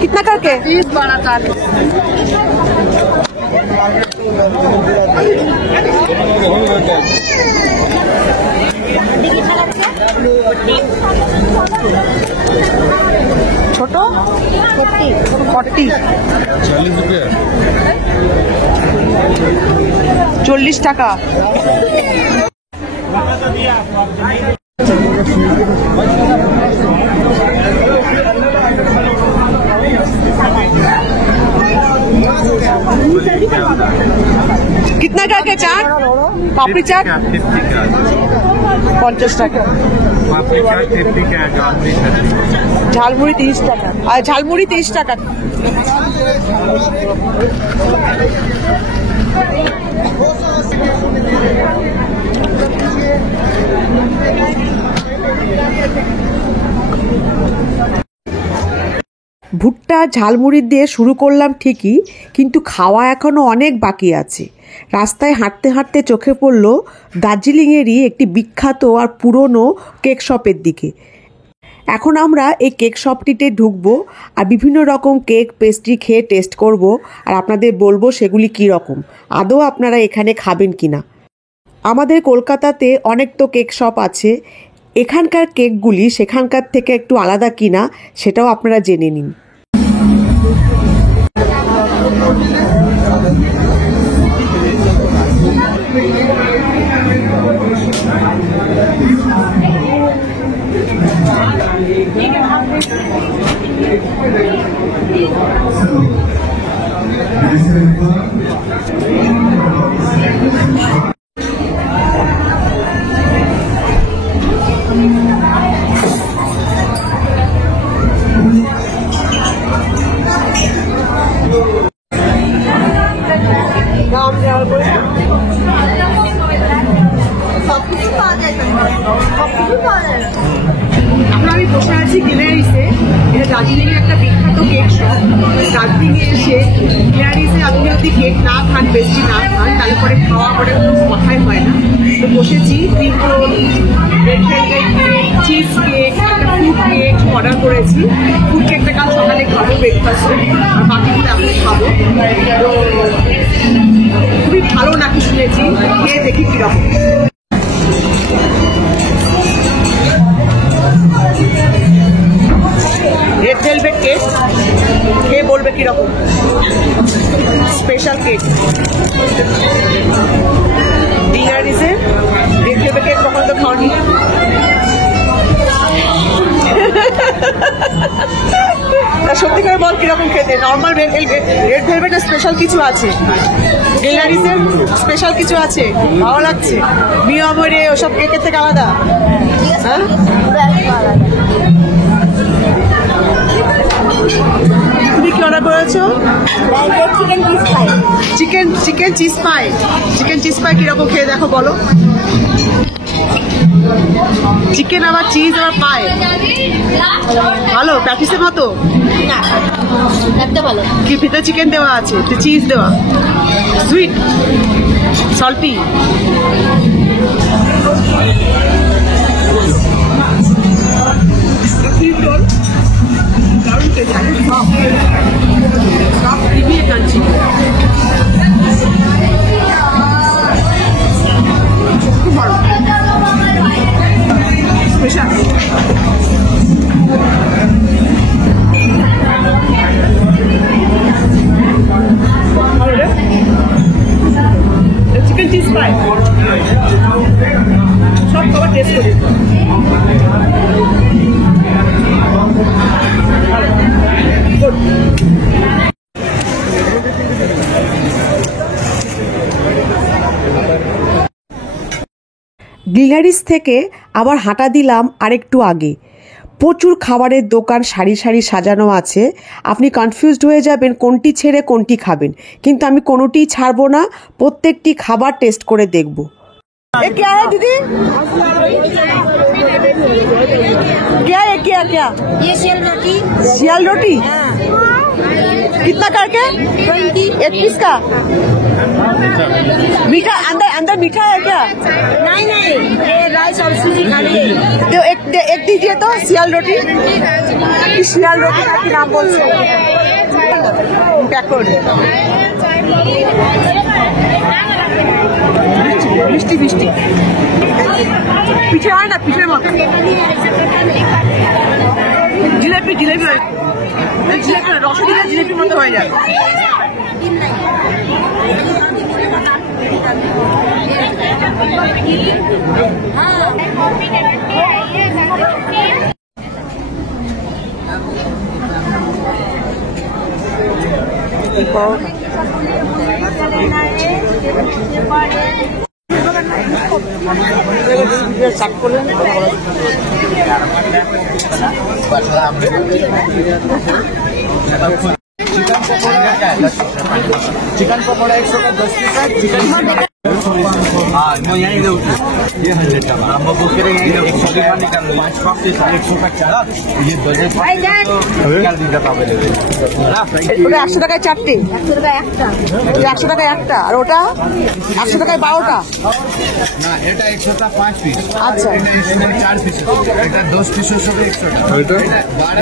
कितना करके 30 12 40 छोटो 40 40 টাকা। कितना करके चाट पापड़ी चाट 50 টাকা, ঝালমুড়ি 30 টাকা আর ঝালমুড়ি 30 টাকা। ভুট্টা ঝালমুড়ি দিয়ে শুরু করলাম ঠিকই, কিন্তু খাওয়া এখনও অনেক বাকি আছে। রাস্তায় হাঁটতে হাঁটতে চোখে পড়ল দার্জিলিংয়েরই একটি বিখ্যাত আর পুরনো কেক শপের দিকে। এখন আমরা এই কেক শপটিতে ঢুকবো আর বিভিন্ন রকম কেক পেস্ট্রি খেয়ে টেস্ট করব আর আপনাদের বলবো সেগুলি কী রকম, আদৌ আপনারা এখানে খাবেন কি না। আমাদের কলকাতাতে অনেক তো কেক শপ আছে, এখানকার কেকগুলি সেখানকার থেকে একটু আলাদা কিনা সেটাও আপনারা জেনে নিন। এখন আমি বসে আছি গ্যালারিসে, এটা দার্জিলিংয়ের একটা বিখ্যাত কেক শপ। দার্জিলিংয়ে এসে গ্যালারিসে আপনি যদি কেক না খান, পেস্ট্রি না খান, তাহলে পরে খাওয়া পরে কোনো কথাই হয় না। তো বসেছি, cream roll, red velvet cake, cheese cake, একটা ফ্রুট কেক অর্ডার করেছি। ফ্রুট কেকটা কাল সকালে খাবো ব্রেকফাস্টে, আর বাকিগুলো এখন খাবো। তো খুবই ভালো নাকি শুনেছি, খেয়ে দেখি কিরকম। রেড ভেলভেট কেক খেয়ে বলবে কিরকম, স্পেশাল কেক। ডিনারিসে রেড ভেলভেট কেক কখনো তো খাওনি? সত্যি করে বল কিরকম খেতে। নর্মাল রেড ভেলভেটের স্পেশাল কিছু আছে, গ্যালারিসের স্পেশাল কিছু আছে, ভালো লাগছে? মিয়ামরে ওসব কেকের থেকে আলাদা? হ্যাঁ, তুমি কি অর্ডার করেছো? চিকেন চিজ পাই। চিকেন চিজ পাই কিরকম খেয়ে দেখো বলো। চিকেন আবার চিজ আবার পায়, ভালো প্যাটিসের মতো কি? ভিতরে চিকেন দেওয়া আছে, চিজ দেওয়া, সুইট সল্টি। দারুণ টেস্ট, সব ক্রিমি কাঞ্চি। খুব ভালো স্পেশাল। ভালো রে। পায় সব খাবার টেস্ট করি। গ্লিনারিস থেকে আবার হাঁটা দিলাম আরেকটু আগে। প্রচুর খাবারের দোকান সারি সারি সাজানো আছে। আপনি কনফিউজড হয়ে যাবেন কোনটি ছেড়ে কোনটি খাবেন, কিন্তু আমি কোনোটিই ছাড়বো না, প্রত্যেকটি খাবার টেস্ট করে দেখব। ये क्या है दीदी? क्या है क्या? ये सियल रोटी। सियल रोटी कितना करके? 20। एक पीस का। मीठा अंदर मीठा है क्या? नहीं ये राइस और सूजी खाली है। तो एक दीजिए तो सियल रोटी। सियल रोटी का नाम बोल पैक कर दे। মিষ্টি মিষ্টি পিঠে হয় না, পিঠের মতো জিলেপি জিলেপি রসগোল্লা জিলেপির মতো হয়ে যায়। चिकन पकौड़ा 100 का 10 पीस है। चिकन हाँ मैं यहीं ले ये 100 का हम बुक करेंगे 100 का निकाल लो 5 पीस 100 का चला ये 10 निकाल दी जाता है। ওটা 100 টাকায় চারটে, 100 টাকা একটা। 100 টাকায় একটা, আর ওটা 100 টাকায় 12টা। না এটা 100 টা 5 পিস। আচ্ছা এটা 4 পিস, এটা 10 পিস হবে 100 টাকা।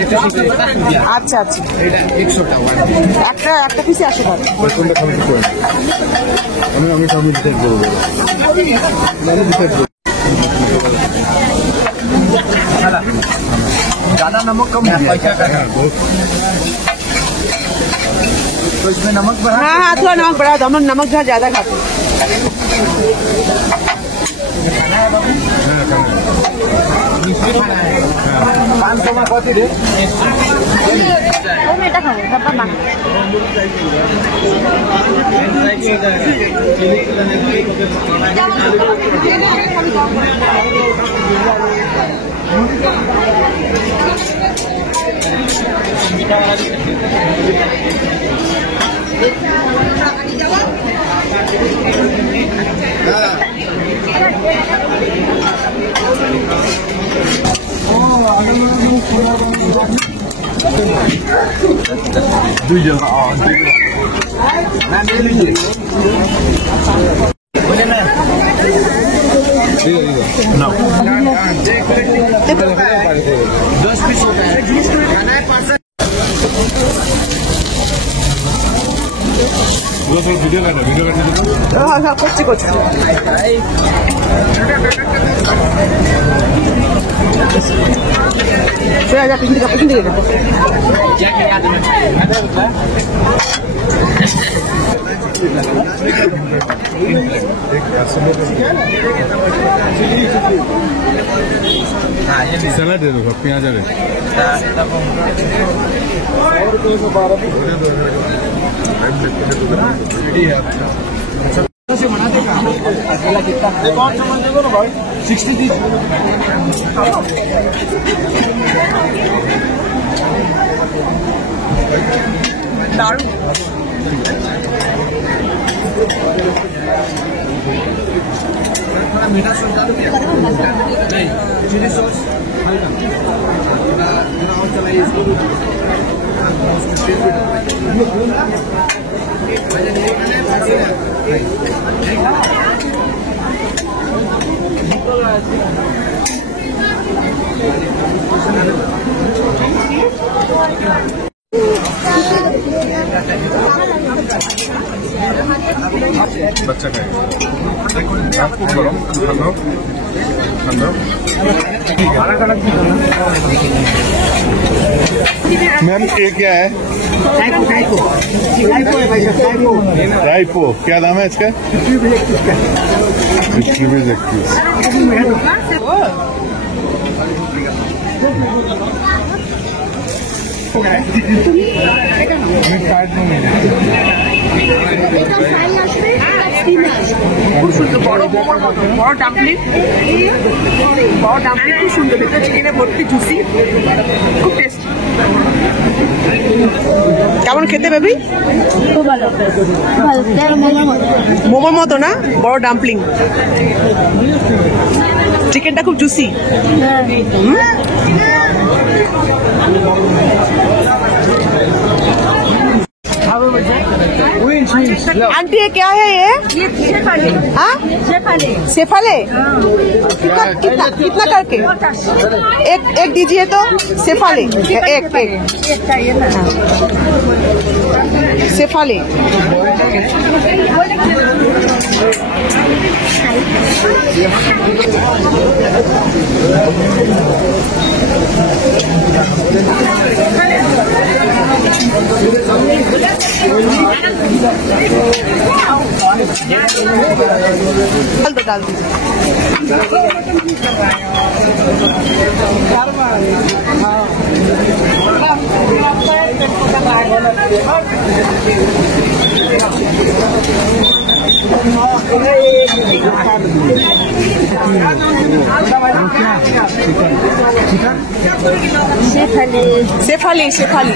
এটা 12 পিস আচ্ছা আচ্ছা, এটা 100 টাকা একটা পিসে 100 টাকা। কোনটা খাবেন কি করে আমি সব ডিসাইড করব ज्यादा नमक कम पैसा का तो इसमें नमक बढ़ा। हाँ थोड़ा नमक बढ़ा दो, हम लोग नमक ज्यादा खाते हैं। 500 में कथी रे এটা খাবো তারপর বানাবো। দুইজন ना 10 पीस होता है खाना है 5 वीडियो करना হ্যাঁ করছি করছি। পিছন দিকে सलाद दे दो प्याज है कौन समझ देखो ना भाई 60 दी दारू मीठा सॉस डालो नहीं चिली सॉस हल्का थोड़ा और चलाइए इसको बच्चा खाएगा मैम ये क्या है? राइपो क्या दाम है इसका? 50 रुपये 21। খুব সুন্দর বড় মোমোর মতো বড় ডাম্পলিং খুব সুন্দর ভেতরে চিকেনে ভর্তি জুসি খুব টেস্টি। কেমন খেতে বেবি? খুব ভালো ভালো মোমোর মতো না? বড় ডাম্পলিং, চিকেনটা খুব জুসি। आंटी ये क्या है ये शेफाली हाँ शेफाली सेफाले कितना कितना करके एक दीजिए तो सेफाले एक चाहिए ना सेफाले डाल दीजिए। शेफाली शेफाली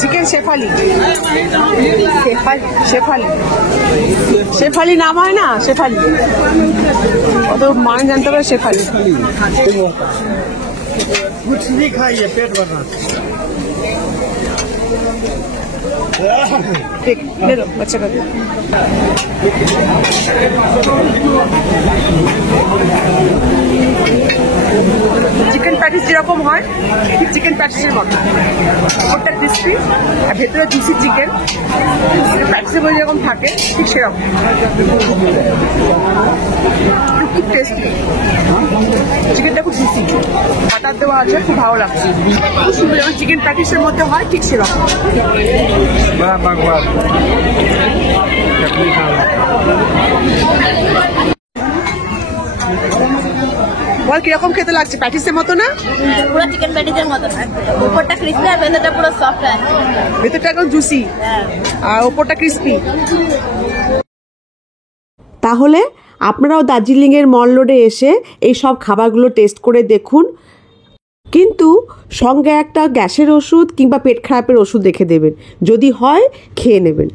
चिकन शेफाली शेफाली शेफाली नाम है ना शेफाली तो मान जानते हो शेफाली कुछ नहीं खाइए पेट भरना। ठीक ले लो बच्चे का दे। চিকেন প্যাটিস যেরকম হয় ঠিক চিকেন প্যাটিসের মতো, ওটা ক্রিস্পি আর ভেতরে জুসি চিকেন প্যাটিসের মধ্যে যেরকম থাকে ঠিক সেরকম খুব টেস্টি। চিকেনটা খুব জুসি, বাটার দেওয়া আছে, খুব ভালো লাগছে, খুব সুন্দর যেমন চিকেন প্যাটিসের মধ্যে হয় ঠিক সেরকম। বল কিরকম খেতে লাগছে? প্যাটিসের মতো না? পুরো চিকেন প্যাটিসের মতো, উপরটা ক্রিসপি আর ভেতরটা পুরো সফট আছে, ভেতরটা একদম জুসি আর ওপরটা ক্রিসপি। তাহলে আপনারাও দার্জিলিংয়ের মল রোডে এসে এই সব খাবারগুলো টেস্ট করে দেখুন, কিন্তু সঙ্গে একটা গ্যাসের ওষুধ কিংবা পেট খারাপের ওষুধ রেখে দেবেন, যদি হয় খেয়ে নেবেন।